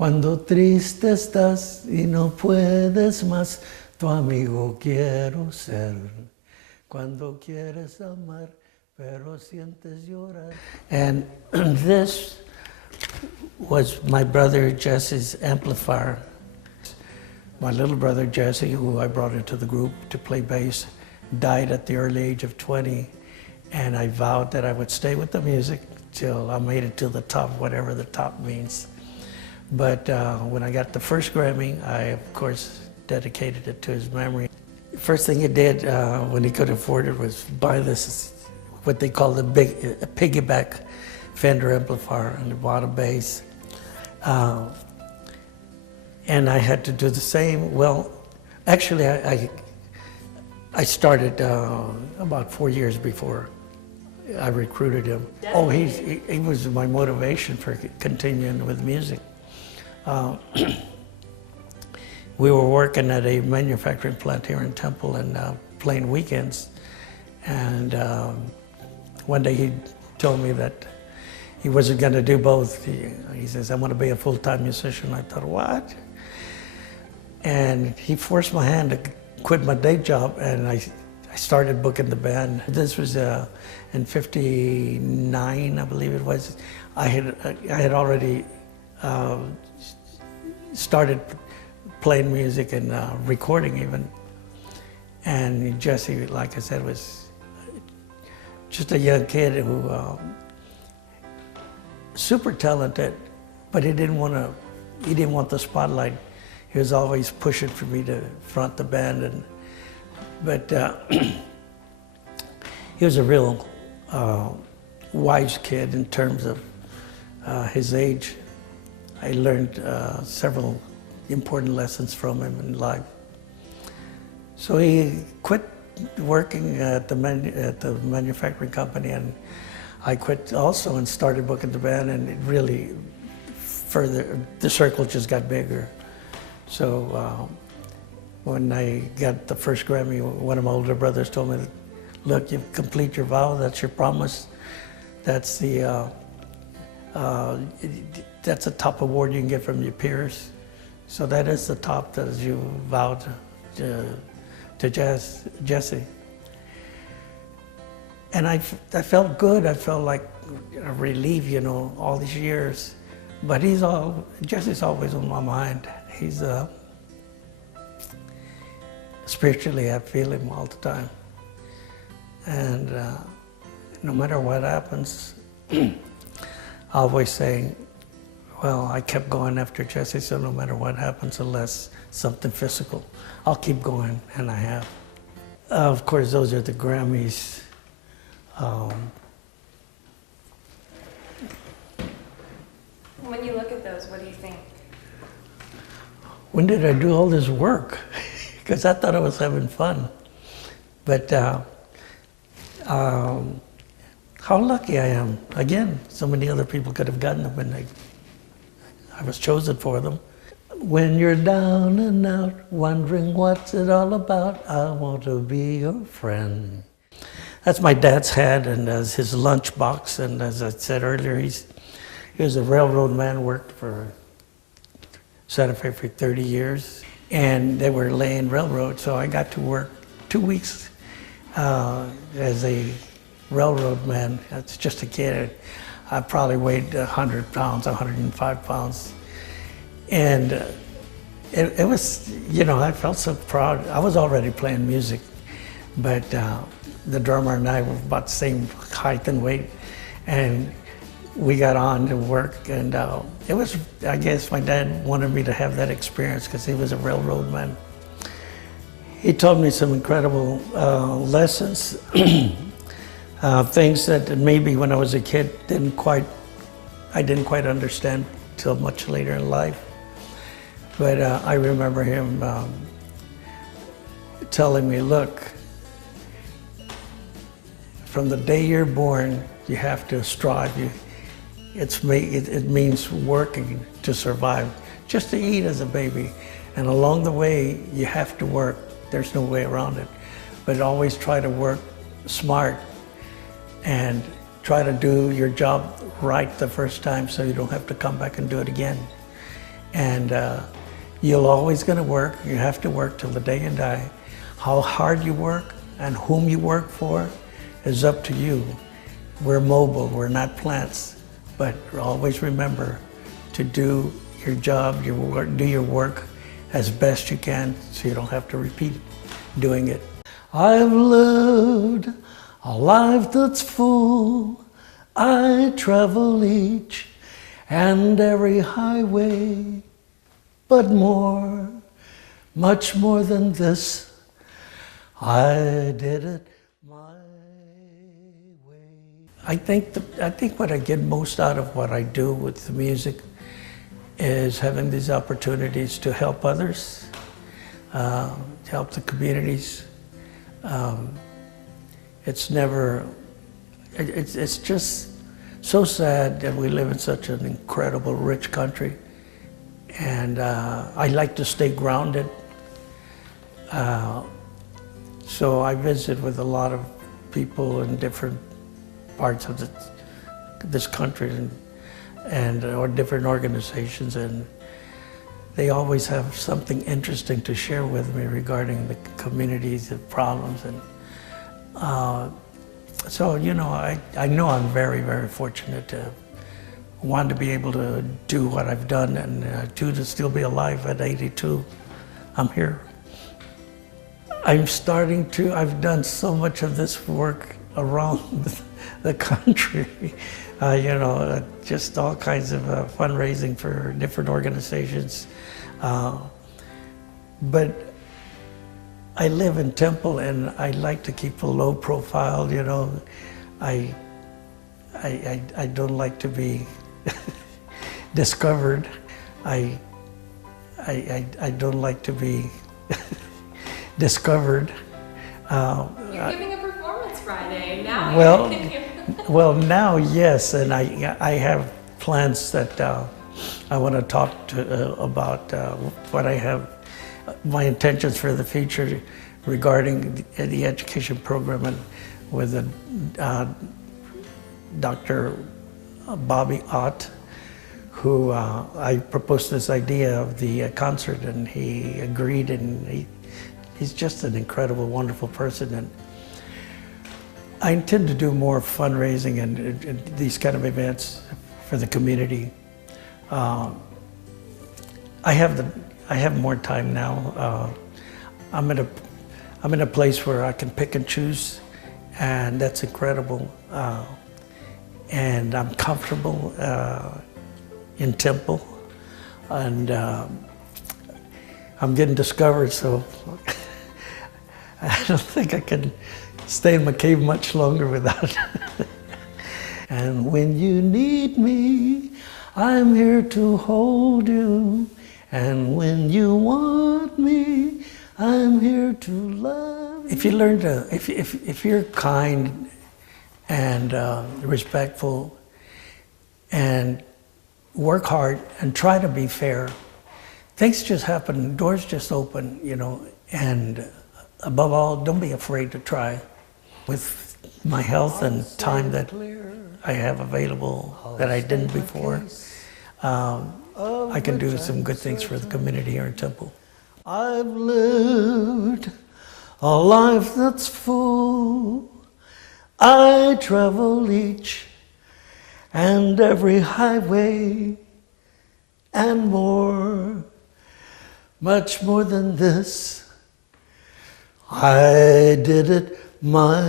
Cuando triste estás y no puedes más, tu amigo quiero ser. Cuando quieres amar, pero sientes llorar. And this was my brother Jesse's amplifier. My little brother Jesse, who I brought into the group to play bass, died at the early age of 20, and I vowed that I would stay with the music till I made it to the top, whatever the top means. But when I got the first Grammy, I, of course, dedicated it to his memory. First thing he did when he could afford it was buy this, what they call the big piggyback Fender amplifier, and he bought a bass. And I had to do the same. Well, actually, I started about 4 years before I recruited him. Oh, he was my motivation for continuing with music. We were working at a manufacturing plant here in Temple and playing weekends. And one day he told me that he wasn't going to do both. He says, "I'm going to be a full-time musician." I thought, what? And he forced my hand to quit my day job, and I started booking the band. This was in '59, I believe it was. I had already started playing music and recording even. And Jesse, like I said, was just a young kid who super talented, but he didn't want the spotlight. He was always pushing for me to front the band, but he was a real wise kid in terms of his age. I learned several important lessons from him in life. So he quit working at the manufacturing company, and I quit also and started booking the band, and it really the circle just got bigger. So when I got the first Grammy, one of my older brothers told me, "Look, you complete your vow, that's your promise. That's the top award you can get from your peers. So that is the top that you vowed to Jesse." And I felt good. I felt like a relief, you know, all these years. But Jesse's always on my mind. He's spiritually, I feel him all the time. And no matter what happens, I always saying, well, I kept going after Jesse, so no matter what happens, unless something physical, I'll keep going, and I have. Of course, those are the Grammys. When you look at those, what do you think? When did I do all this work? Because I thought I was having fun. But how lucky I am. Again, so many other people could have gotten them, and I was chosen for them. When you're down and out, wondering what's it all about, I want to be your friend. That's my dad's hat, and as his lunchbox, and as I said earlier, he was a railroad man, worked for Santa Fe for 30 years, and they were laying railroad, so I got to work 2 weeks as a railroad man. That's just a kid. I probably weighed 100 pounds, 105 pounds. And it was, you know, I felt so proud. I was already playing music, but the drummer and I were about the same height and weight, and we got on to work, and it was, I guess my dad wanted me to have that experience because he was a railroad man. He taught me some incredible lessons, things that maybe when I was a kid I didn't quite understand till much later in life. But I remember him telling me, look, from the day you're born, you have to strive. It means working to survive, just to eat as a baby. And along the way, you have to work. There's no way around it. But always try to work smart and try to do your job right the first time so you don't have to come back and do it again. And you're always going to work. You have to work till the day you die. How hard you work and whom you work for is up to you. We're mobile, we're not plants, but always remember to do your job, do your work as best you can so you don't have to repeat doing it. I've lived a life that's full. I travel each and every highway, but more, much more than this, I did it my way. I think what I get most out of what I do with the music is having these opportunities to help others, to help the communities. It's just so sad that we live in such an incredible, rich country. And I like to stay grounded. So I visit with a lot of people in different parts of this country or different organizations, and they always have something interesting to share with me regarding the communities, the problems, and so I know I'm very, very fortunate to want to be able to do what I've done, and to still be alive at 82. I'm here. I've done so much of this work around the country, just all kinds of fundraising for different organizations. But I live in Temple, and I like to keep a low profile, I don't like to be discovered. I don't like to be discovered. You're giving a performance Friday now. Well, now yes, and I have plans that I want to talk about what I have, my intentions for the future regarding the education program, and with Dr. Bobby Ott, who I proposed this idea of the concert, and he agreed, and he's just an incredible, wonderful person. And I intend to do more fundraising and these kind of events for the community. I have more time now. I'm in a place where I can pick and choose, and that's incredible. And I'm comfortable in Temple, and I'm getting discovered, so I don't think I can stay in my cave much longer without. And when you need me, I'm here to hold you. And when you want me, I'm here to love you. If you learn to, if you're kind and respectful and work hard and try to be fair, things just happen, doors just open, and above all, don't be afraid to try. With my health and time that I have available that I didn't before, I can do some good things for the community here in Temple. I've lived a life that's full. I travel each and every highway, and more, much more than this, I did it my